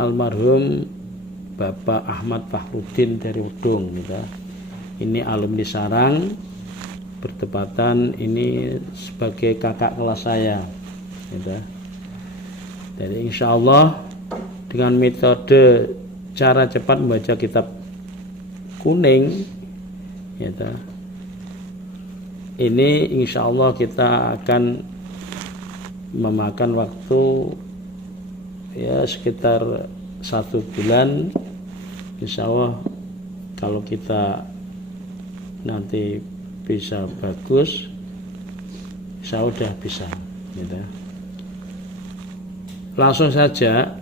almarhum Bapak Ahmad Fahrudin dari Udung gitu. Ini alumni sarang, bertepatan ini sebagai kakak kelas saya gitu. Jadi insya Allah dengan metode cara cepat membaca kitab kuning gitu, ini insya Allah kita akan memakan waktu ya sekitar 1 bulan. Insya Allah kalau kita nanti bisa bagus, insya Allah udah bisa gitu. Langsung saja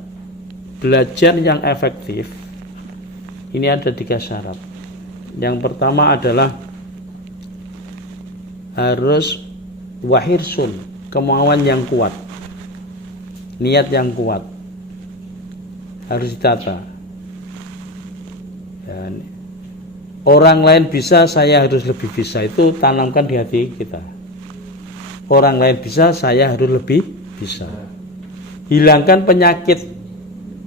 belajar yang efektif ini ada 3 syarat. Yang pertama adalah harus wahirsun, kemauan yang kuat, niat yang kuat, harus ditata. Dan orang lain bisa, saya harus lebih bisa, itu tanamkan di hati kita. Orang lain bisa, saya harus lebih bisa. Hilangkan penyakit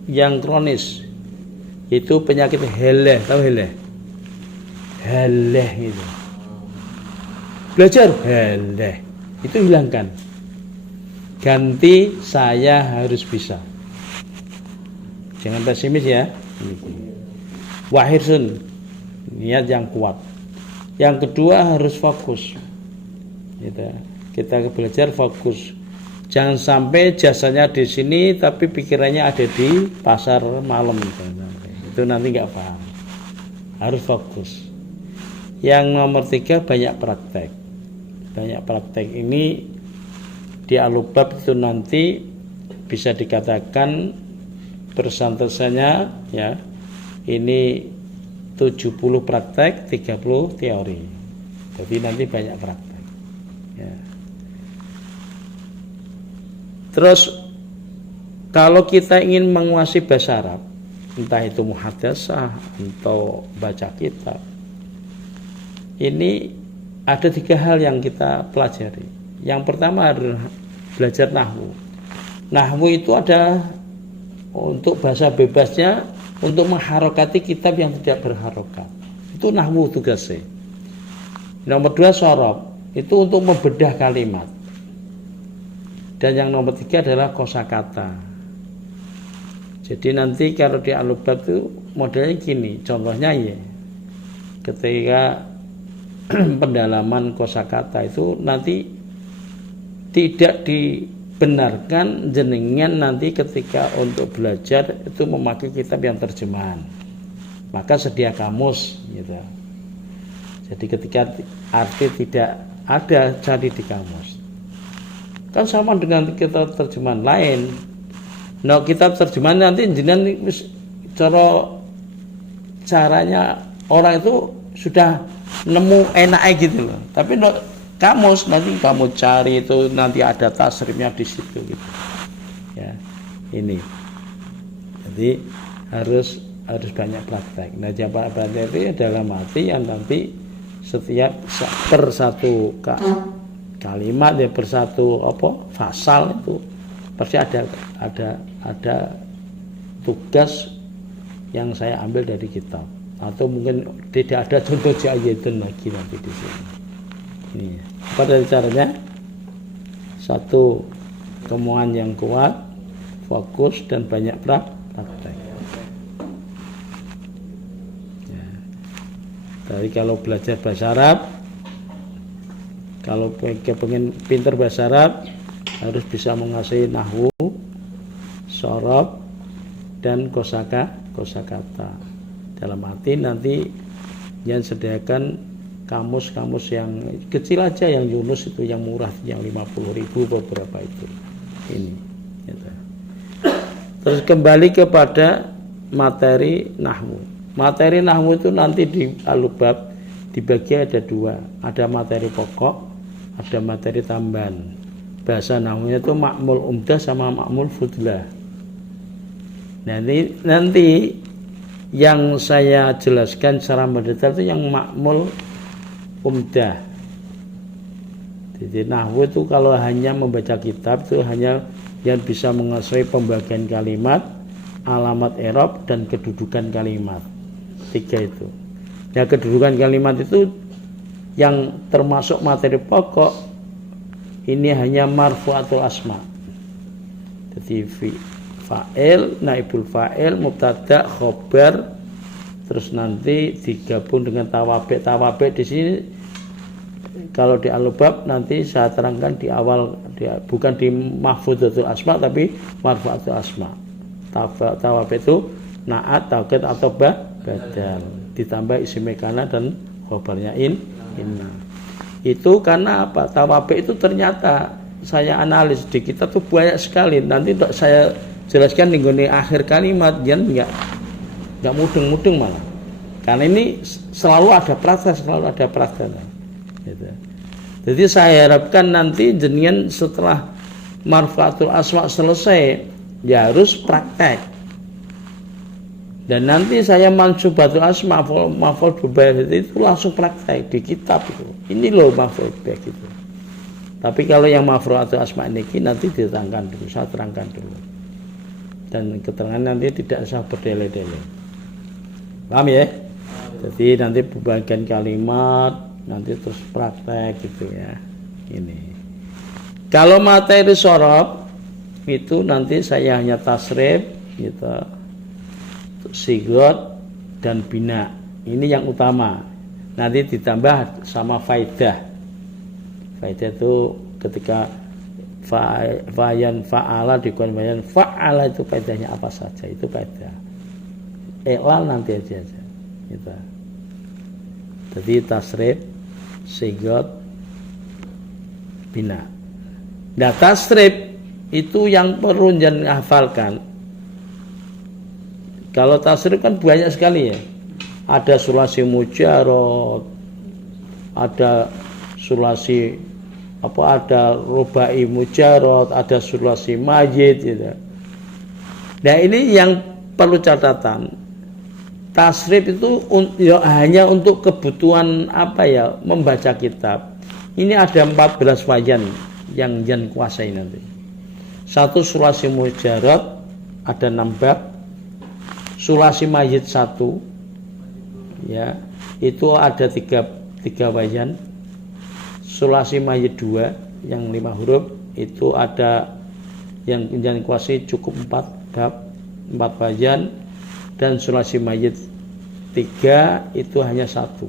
yang kronis, itu penyakit heleh, tahu heleh? Heleh itu. Belajar heleh, itu hilangkan. Ganti saya harus bisa. Jangan pesimis ya. Wahirsun, niat yang kuat. Yang kedua harus fokus. Kita belajar fokus. Jangan sampai jasanya di sini tapi pikirannya ada di pasar malam. Itu nanti nggak paham. Harus fokus. Yang nomor 3 banyak praktek. Banyak praktek ini di alubab itu nanti bisa dikatakan persentasenya ya. Ini 70 praktek, 30 teori. Jadi nanti banyak praktek. Ya. Terus kalau kita ingin menguasai bahasa Arab, entah itu muhadasah atau baca kitab, ini ada 3 hal yang kita pelajari. Yang pertama adalah belajar nahwu. Nahwu itu ada untuk bahasa bebasnya, untuk mengharokati kitab yang tidak berharokat. Itu nahwu tugasnya. Nomor 2 sorob, itu untuk membedah kalimat. Dan yang nomor 3 adalah kosakata. Jadi nanti kalau di alubab itu modelnya gini, contohnya ya, ketika pendalaman kosakata itu nanti tidak dibenarkan jenengan nanti ketika untuk belajar itu memakai kitab yang terjemahan, maka sedia kamus gitu. Jadi ketika arti tidak ada, cari di kamus. Kan sama dengan kitab terjemahan lain. Nah, kitab terjemahan nanti jenengan caranya orang itu sudah nemu enaknya gitu loh. Tapi kamus nanti kamu cari itu nanti ada tasrifnya di situ gitu. Ya, ini. Jadi harus banyak praktek. Nah, jabatan praktek itu dalam arti yang nanti setiap per satu kalimat ya per satu fasal itu pasti ada tugas yang saya ambil dari kitab. Atau mungkin tidak ada contoh jayatun lagi nanti di sini. Ini apa dari caranya? 1, kemauan yang kuat, fokus dan banyak praktek. Ya. Dari kalau belajar bahasa Arab, kalau pengen pintar bahasa Arab harus bisa menguasai nahwu, sorob dan kosakata. Dalam arti nanti yang sediakan kamus-kamus yang kecil aja, yang Yunus itu yang murah, yang 50.000 beberapa itu. Ini. Gitu. Terus kembali kepada materi nahwu. Materi nahwu itu nanti di alubab dibagi ada 2. Ada materi pokok, ada materi tambahan. Bahasa nahwunya itu makmul umdah sama makmul fudlah. Nanti yang saya jelaskan secara mendetail itu yang makmul umdah. Jadi nahwu itu kalau hanya membaca kitab itu hanya yang bisa menguasai pembagian kalimat, alamat i'rab dan kedudukan kalimat. 3 itu. Ya, kedudukan kalimat itu yang termasuk materi pokok ini hanya marfu'atul asma. Jadi fa'il, naibul fa'il, mubtada, khobar, terus nanti digabung dengan tawabi. Tawabi di sini kalau di alubab nanti saya terangkan di awal, bukan di mahfudzatul asma tapi marfu'atul asma. Tawabi itu naat, taukid atau badal, ditambah isim kana dan khobarnya inna. Itu karena apa? Tawabi itu ternyata saya analis di kita tuh banyak sekali. Nanti saya jelaskan di akhir kalimat, jangan nggak mudeng-mudeng malah. Karena ini selalu ada praktek, gitu. Jadi saya harapkan nanti jenengan setelah marfu'atul asma selesai, ya harus praktek. Dan nanti saya mansubatul asma maf'ul bihi itu langsung praktek di kitab itu. Ini loh maf'ul bihi gitu. Tapi kalau yang maf'ulatul asma ini nanti diterangkan dulu, saya terangkan dulu. Dan keterangan nanti tidak usah berdele-dele. Paham ya? Jadi nanti pembagian kalimat, nanti terus praktek gitu ya. Ini. Kalau materi sorob itu nanti saya hanya tasrif gitu. Sigot dan bina. Ini yang utama. Nanti ditambah sama faidah. Faidah itu ketika fa'ala dikuan bayan fa'ala itu faedahnya apa saja, itu faedah. I'lal nanti aja gitu. Jadi tasrif, sigot, bina. Nah, tasrif itu yang perlu jangan hafalkan. Kalau tasrif kan banyak sekali ya. Ada sulasi mujarrad, ada sulasi ada rubai mujarrad, ada sulasi majid gitu. Nah, ini yang perlu catatan. Tasrif itu ya hanya untuk kebutuhan membaca kitab. Ini ada 14 wajan yang jangan kuasai nanti. Satu sulasi mujarrad ada 6 bab. Sulasi majid 1 ya, itu ada 3 wajan. Sulasi majid 2 yang 5 huruf itu ada yang jangan kuasai cukup 4 bab, 4 wajan. Dan sulasi majid 3 itu hanya 1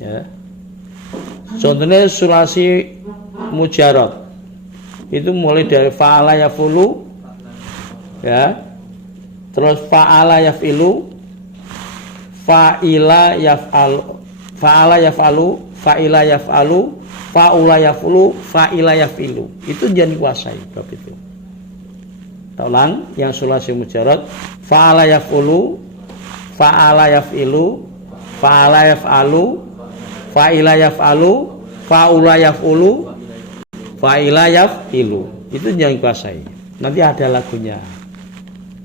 ya. Contohnya sulasi mujarrad itu mulai dari fa'ala yaf'ulu ya, terus fa'ala yaf'ilu, fa'ila yaf'alu, fa'ala yaf'alu, fa'ila yaf'alu, fa'ula yaf'ulu, fa'ila yaf'ilu. Itu jangan kuasai bab itu. Ulang yang sulasi mujarrad, fa'ala yaf'ulu, fa'ala yaf'ilu, fa'ala yaf'alu, fa'ila yaf'alu, fa'ula yaf'ulu, fa'ila yaf'ilu. Itu jangan kuasai. Nanti ada lagunya.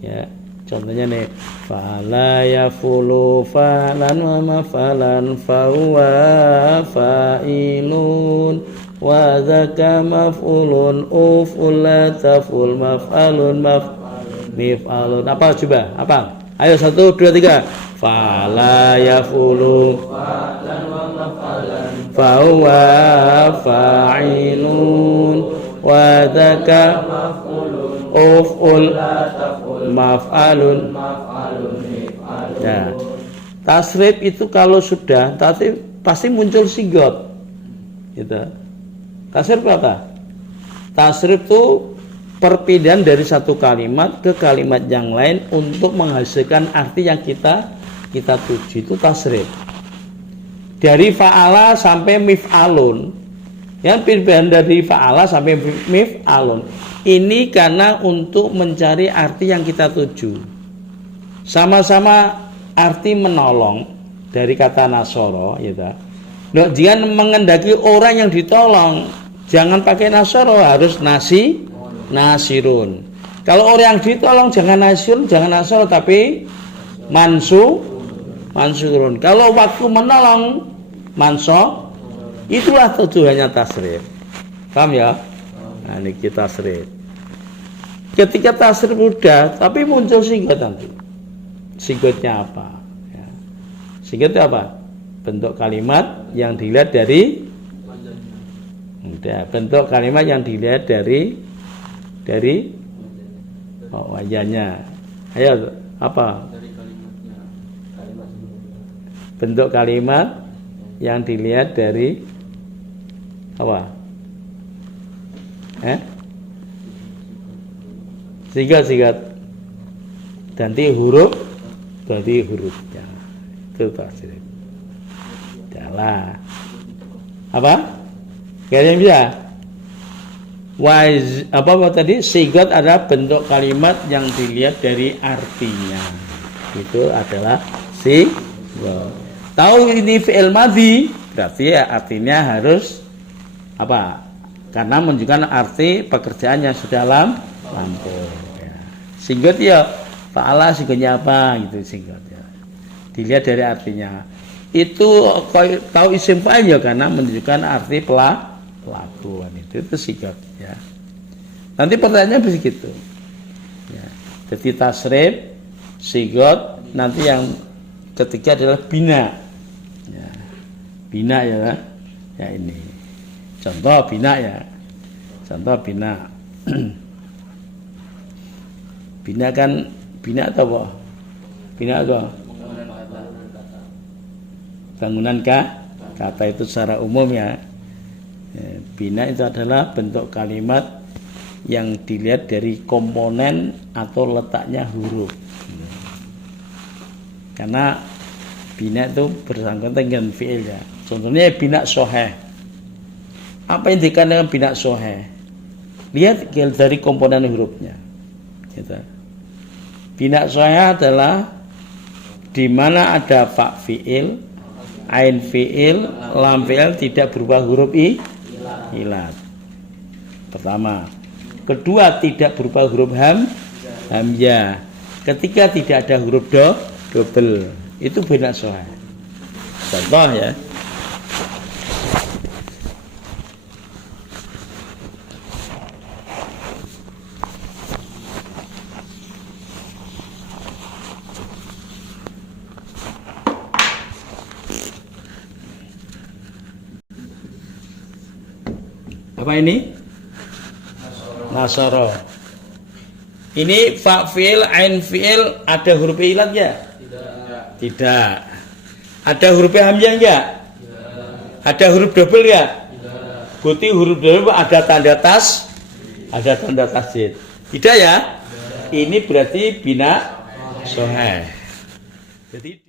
Ya, contohnya nih, fa'ala yaf'ulu fa'lan wa maf'alan fahuwa fa'ilun wa dzaka maf'ulun uf'ul la taf'ul maf'alun mif'alun. Apa coba? Apa? Ayo 1 2 3. Fa'ala yaf'ulu fa'lan wa maf'alan fahuwa fa'ilun wa dzaka maf'ulun uf'ul la taf'ul maf'alun mif'alun. Ya. Tasrif itu kalau sudah pasti muncul sigot. Gitu. Tasrif apa? Tasrif itu perpindahan dari satu kalimat ke kalimat yang lain untuk menghasilkan arti yang kita tuju. Itu tasrif. Dari fa'ala sampai mif'alun. Yang perpindahan dari fa'ala sampai mif'alun. Ini karena untuk mencari arti yang kita tuju. Sama-sama arti menolong dari kata nasoro, gitu. Loh, jangan mengendaki orang yang ditolong, jangan pakai nasoro, harus nasirun. Kalau orang yang ditolong jangan nasirun, jangan nasoro, tapi mansurun. Kalau waktu menolong itulah tujuannya tasrif. Paham ya? Nah, ini kita tasrif. ketika tasrif udah, tapi muncul singgot nanti. Singgotnya apa? Ya. Singgot itu apa? Bentuk kalimat yang dilihat dari bentuk kalimat yang dilihat dari wajahnya. Ayo, apa? Bentuk kalimat yang dilihat dari apa? Singkat. Ganti huruf, berarti hurufnya. Itu tasrif. Jalan. Apa? Gak ada yang bisa. Apa tadi? Sigot adalah bentuk kalimat yang dilihat dari artinya. Itu adalah sigot. Tahu ini fi'il madhi, berarti ya artinya harus apa? Karena menunjukkan arti pekerjaan yang sudah lampau. Ya. Sigot ya, fa'ala sigotnya apa gitu sigot ya. Dilihat dari artinya. Itu tahu isim fa'il ya karena menunjukkan arti pelaku itu sigot ya. Nanti pertanyaannya begitu. Ya. Jadi tasrif, sigot, nanti yang ketiga adalah bina. Ya. Bina ya. Ya ini. Contoh bina ya. Contoh bina. Bina kan bina atau apa? Bina apa? Bangunan kata itu secara umum ya. Bina itu adalah bentuk kalimat yang dilihat dari komponen atau letaknya huruf. Karena bina itu bersangkutan dengan fi'il ya. Contohnya bina soheh. Apa yang dikatakan dengan bina soheh? Lihat dari komponen hurufnya. Gitu. Bina soheh adalah di mana ada fa fi'il, ain fi'il, lam fi'il tidak berubah huruf ilat. Pertama. Kedua, tidak berubah huruf hamzah. Ketiga, tidak ada huruf double. Itu bina soheh. Contoh ya. Apa ini? Nasoro. Ini fa fi'il, ain fi'il ada huruf ilat ya? Tidak. Ada huruf hamzah enggak? Ada huruf double ya? Berarti huruf double ada tanda tasdid. Tidak ya? Ini berarti bina soheh. Jadi